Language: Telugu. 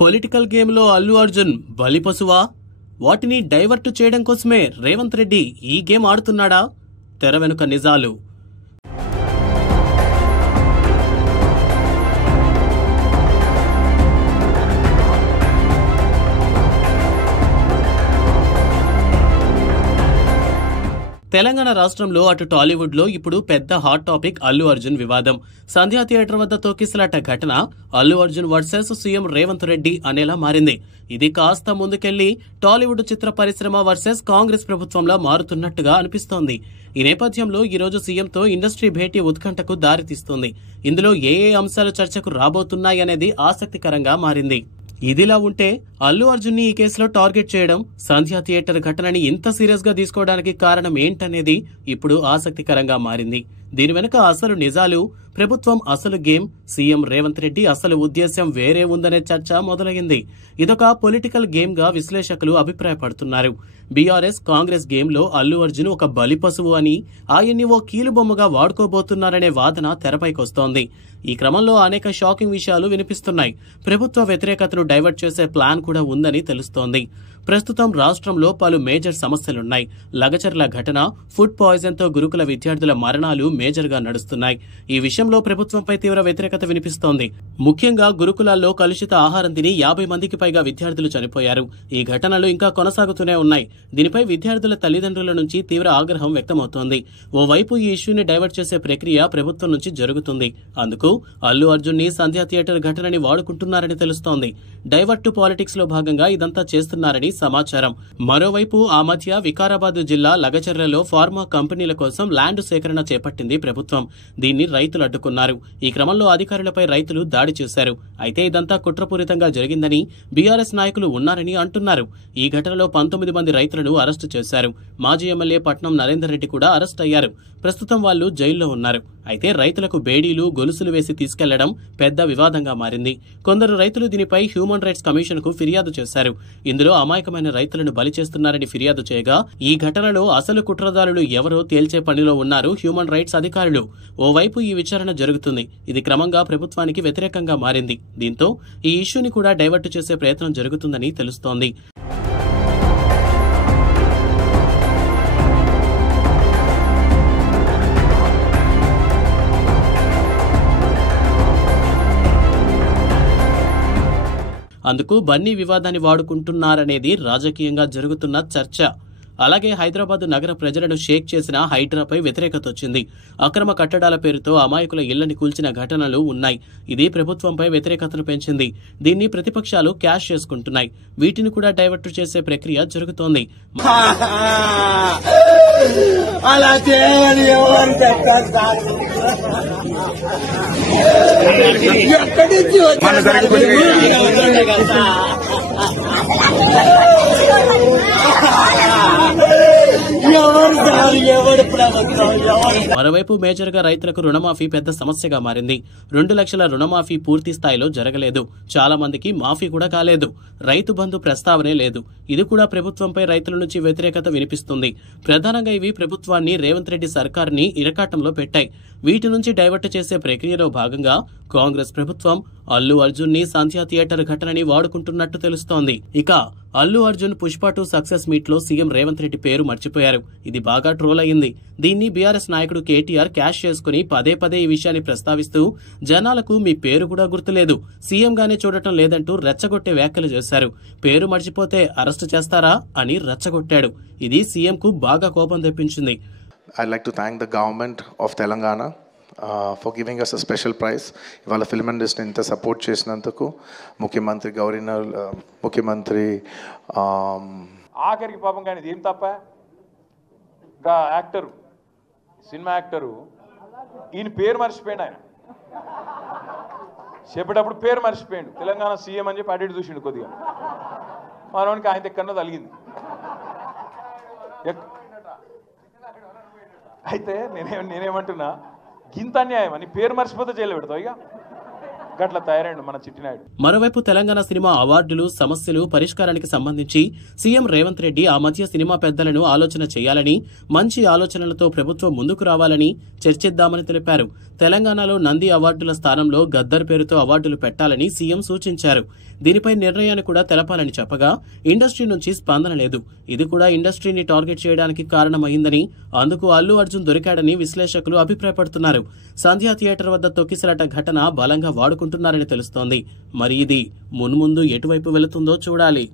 పొలిటికల్ గేమ్లో అల్లు అర్జున్ బలిపశువా? వాటిని డైవర్ట్ చేయడం కోసమే రేవంత్ రెడ్డి ఈ గేమ్ ఆడుతున్నాడా? తెర వెనుక నిజాలు. తెలంగాణ రాష్ట్రంలో అటు టాలీవుడ్ లో ఇప్పుడు పెద్ద హాట్ టాపిక్ అల్లు అర్జున్ వివాదం. సంధ్యా థియేటర్ వద్ద తోకిసలాట ఘటన అల్లు అర్జున్ వర్సెస్ సీఎం రేవంత్ రెడ్డి అనేలా మారింది. ఇది కాస్త ముందుకెళ్లి టాలీవుడ్ చిత్ర పరిశ్రమ వర్సెస్ కాంగ్రెస్ ప్రభుత్వంలా మారుతున్నట్టుగా అనిపిస్తోంది. ఈ నేపథ్యంలో ఈ రోజు సీఎంతో ఇండస్ట్రీ భేటీ ఉత్కంఠకు దారితీస్తోంది. ఇందులో ఏ అంశాలు చర్చకు రాబోతున్నాయనేది ఆసక్తికరంగా మారింది. ఇదిలా ఉంటే అల్లు అర్జున్ ని ఈ కేసులో టార్గెట్ చేయడం, సంధ్యా థియేటర్ ఘటనని ఇంత సీరియస్ గా తీసుకోవడానికి కారణం ఏంటనేది ఇప్పుడు ఆసక్తికరంగా మారింది. దీని వెనుక అసలు నిజాలు, ప్రభుత్వం అసలు గేమ్, సీఎం రేవంత్ రెడ్డి అసలు ఉద్దేశ్యం వేరే ఉందనే చర్చ మొదలైంది. ఇదొక పొలిటికల్ గేమ్ గా విశ్లేషకులు అభిప్రాయపడుతున్నారు. బీఆర్ఎస్ కాంగ్రెస్ గేమ్ లో అల్లు అర్జున్ ఒక బలిపశువు అని, ఆయన్ని ఓ కీలుబొమ్మగా వాడుకోబోతున్నారనే వాదన తెరపైకొస్తోంది. ఈ క్రమంలో అనేక షాకింగ్ విషయాలు వినిపిస్తున్నాయి. ప్రభుత్వ వ్యతిరేకతను డైవర్ట్ చేసే ప్లాన్ కూడా ఉందని తెలుస్తోంది. ప్రస్తుతం రాష్ట్రంలో పలు మేజర్ సమస్యలున్నాయి. లగచర్ల ఘటన, ఫుడ్ పాయిజన్ తో గురుకుల విద్యార్థుల మరణాలు మేజర్ గా నడుస్తున్నాయి. ఈ విషయంలో ప్రభుత్వంపై తీవ్ర వ్యతిరేకత వినిపిస్తోంది. ముఖ్యంగా గురుకులాల్లో కలుషిత ఆహారం తిని 50 మందికి పైగా విద్యార్థులు చనిపోయారు. ఈ ఘటనలు ఇంకా కొనసాగుతూనే ఉన్నాయి. దీనిపై విద్యార్థుల తల్లిదండ్రుల నుంచి తీవ్ర ఆగ్రహం వ్యక్తమవుతోంది. ఓవైపు ఈ ఇష్యూని డైవర్ట్ చేసే ప్రక్రియ ప్రభుత్వం నుంచి జరుగుతుంది. అందుకు అల్లు అర్జున్ ని సంధ్యా థియేటర్ ఘటనని వాడుకుంటున్నారని తెలుస్తోంది. డైవర్ట్ పాలిటిక్స్ లో భాగంగా ఇదంతా చేస్తున్నారని సమాచారం. మరోవైపు ఆ మధ్య వికారాబాద్ జిల్లా లగచర్లలో ఫార్మా కంపెనీల కోసం ల్యాండ్ సేకరణ చేపట్టింది ప్రభుత్వం. దీన్ని రైతులు అడ్డుకున్నారు. ఈ క్రమంలో అధికారులపై రైతులు దాడి చేశారు. అయితే ఇదంతా కుట్రపూరితంగా జరిగిందని బీఆర్ఎస్ నాయకులు ఉన్నారని అంటున్నారు. ఈ ఘటనలో 19 మంది రైతులను అరెస్టు చేశారు. మాజీ ఎమ్మెల్యే పట్నం నరేందర్ రెడ్డి కూడా అరెస్ట్ అయ్యారు. ప్రస్తుతం వాళ్లు జైల్లో ఉన్నారు. అయితే రైతులకు బేడీలు, గొలుసులు వేసి తీసుకెళ్లడం పెద్ద వివాదంగా మారింది. కొందరు రైతులు దీనిపై హ్యూమన్ రైట్స్ కమిషన్ కు ఫిర్యాదు చేశారు. ఇందులో అమాయకమైన రైతులను బలి చేస్తున్నారని ఫిర్యాదు చేయగా, ఈ ఘటనలో అసలు కుట్రదారులు ఎవరో తేల్చే పనిలో ఉన్నారు హ్యూమన్ రైట్స్ అధికారులు. ఓవైపు ఈ విచారణ జరుగుతుంది. ఇది క్రమంగా ప్రభుత్వానికి వ్యతిరేకంగా మారింది. దీంతో ఈ ఇష్యూని కూడా డైవర్ట్ చేసే ప్రయత్నం జరుగుతుందని తెలుస్తోంది. అందుకు బన్నీ వివాదాన్ని వాడుకుంటున్నారనేది రాజకీయంగా జరుగుతున్న చర్చ. అలాగే హైదరాబాద్ నగర ప్రజలను షేక్ చేసిన హైడ్రాపై వ్యతిరేకత వచ్చింది. అక్రమ కట్టడాల పేరుతో అమాయకుల ఇళ్లని కూల్చిన ఘటనలు ఉన్నాయి. ఇది ప్రభుత్వంపై వ్యతిరేకతను పెంచింది. దీన్ని ప్రతిపక్షాలు క్యాష్ చేసుకుంటున్నాయి. వీటిని కూడా డైవర్ట్ చేసే ప్రక్రియ జరుగుతోంది. మరోవైపు మేజర్ గా రైతులకు రుణమాఫీ పెద్ద సమస్యగా మారింది. 2 లక్షల రుణమాఫీ పూర్తి స్థాయిలో జరగలేదు. చాలా మందికి మాఫీ కూడా కాలేదు. రైతు బంధు ప్రస్తావనే లేదు. ఇది కూడా ప్రభుత్వంపై రైతుల నుంచి వ్యతిరేకత వినిపిస్తుంది. ప్రధానంగా ఇవి ప్రభుత్వాన్ని, రేవంత్ రెడ్డి సర్కార్ని ఇరకాటంలో పెట్టాయి. వీటి నుంచి డైవర్ట్ చేసే ప్రక్రియలో భాగంగా కాంగ్రెస్ ప్రభుత్వం అల్లు అర్జున్ ని సంధ్యా థియేటర్ ఘటనని వాడుకుంటున్నట్టు తెలుస్తోంది. ఇక అల్లు అర్జున్ పుష్ప 2 సక్సెస్ మీట్ లో సీఎం రేవంత్ రెడ్డి పేరు మర్చిపోయారు. ఇది బాగా ట్రోల్ అయింది. దీన్ని బీఆర్ఎస్ నాయకుడు కేటీఆర్ క్యాష్ చేసుకుని పదే పదే ఈ విషయాన్ని ప్రస్తావిస్తూ జనాలకు మీ పేరు కూడా గుర్తులేదు, సీఎం గానే చూడటం లేదంటూ రెచ్చగొట్టే వ్యాఖ్యలు చేశారు. పేరు మర్చిపోతే అరెస్టు చేస్తారా అని రెచ్చగొట్టాడు. ఇది సీఎం కు బాగా కోపం తెప్పించింది. I'd like to thank the government of Telangana for giving us a special prize. ఇవాళ ఫిల్మ్ ఇండస్ట్రీ ఇంత సపోర్ట్ చేసినందుకు ముఖ్యమంత్రి గవర్నర్, ముఖ్యమంత్రి ఆఖరికి పాపం కానీ ఏం తప్ప ఇంకా యాక్టరు, సినిమా యాక్టరు ఈయన పేరు మర్చిపోయాడు. ఆయన చెప్పేటప్పుడు పేరు మర్చిపోయాడు. తెలంగాణ సీఎం అని చెప్పి అడిగి చూసిండు కొద్దిగా. మనోనికి ఆయన ఎక్కడో తలిగింది. అయితే నేనేమంటున్నా, గింత అన్యాయం అని పేరు మర్చిపోతే జైలు పెడతావు. ఇక గట్ల తయారైండు మన చిట్టినాయుడు. మరోవైపు తెలంగాణ సినిమా అవార్డులు సమస్యలు పరిష్కారానికి సంబంధించి సీఎం రేవంత్ రెడ్డి ఆ మధ్య సినిమా పెద్దలను ఆలోచన చేయాలని, మంచి ఆలోచనలతో ప్రభుత్వం ముందుకు రావాలని చర్చిద్దామని తెలిపారు. తెలంగాణలో నంది అవార్డుల స్థానంలో గద్దర్ పేరుతో అవార్డులు పెట్టాలని సీఎం సూచించారు. దీనిపై నిర్ణయాన్ని కూడా తెలపాలని చెప్పగా ఇండస్ట్రీ నుంచి స్పందన లేదు. ఇది కూడా ఇండస్ట్రీని టార్గెట్ చేయడానికి కారణమైందని, అందుకు అల్లు అర్జున్ దొరికాడని విశ్లేషకులు అభిప్రాయపడుతున్నారు. సంధ్యా థియేటర్ వద్ద తొక్కిసలాట ఘటన బలంగా వాడుకుంటున్నారని తెలుస్తోంది. మరి ఇది మున్ముందు ఎటువైపు వెళుతుందో చూడాలి.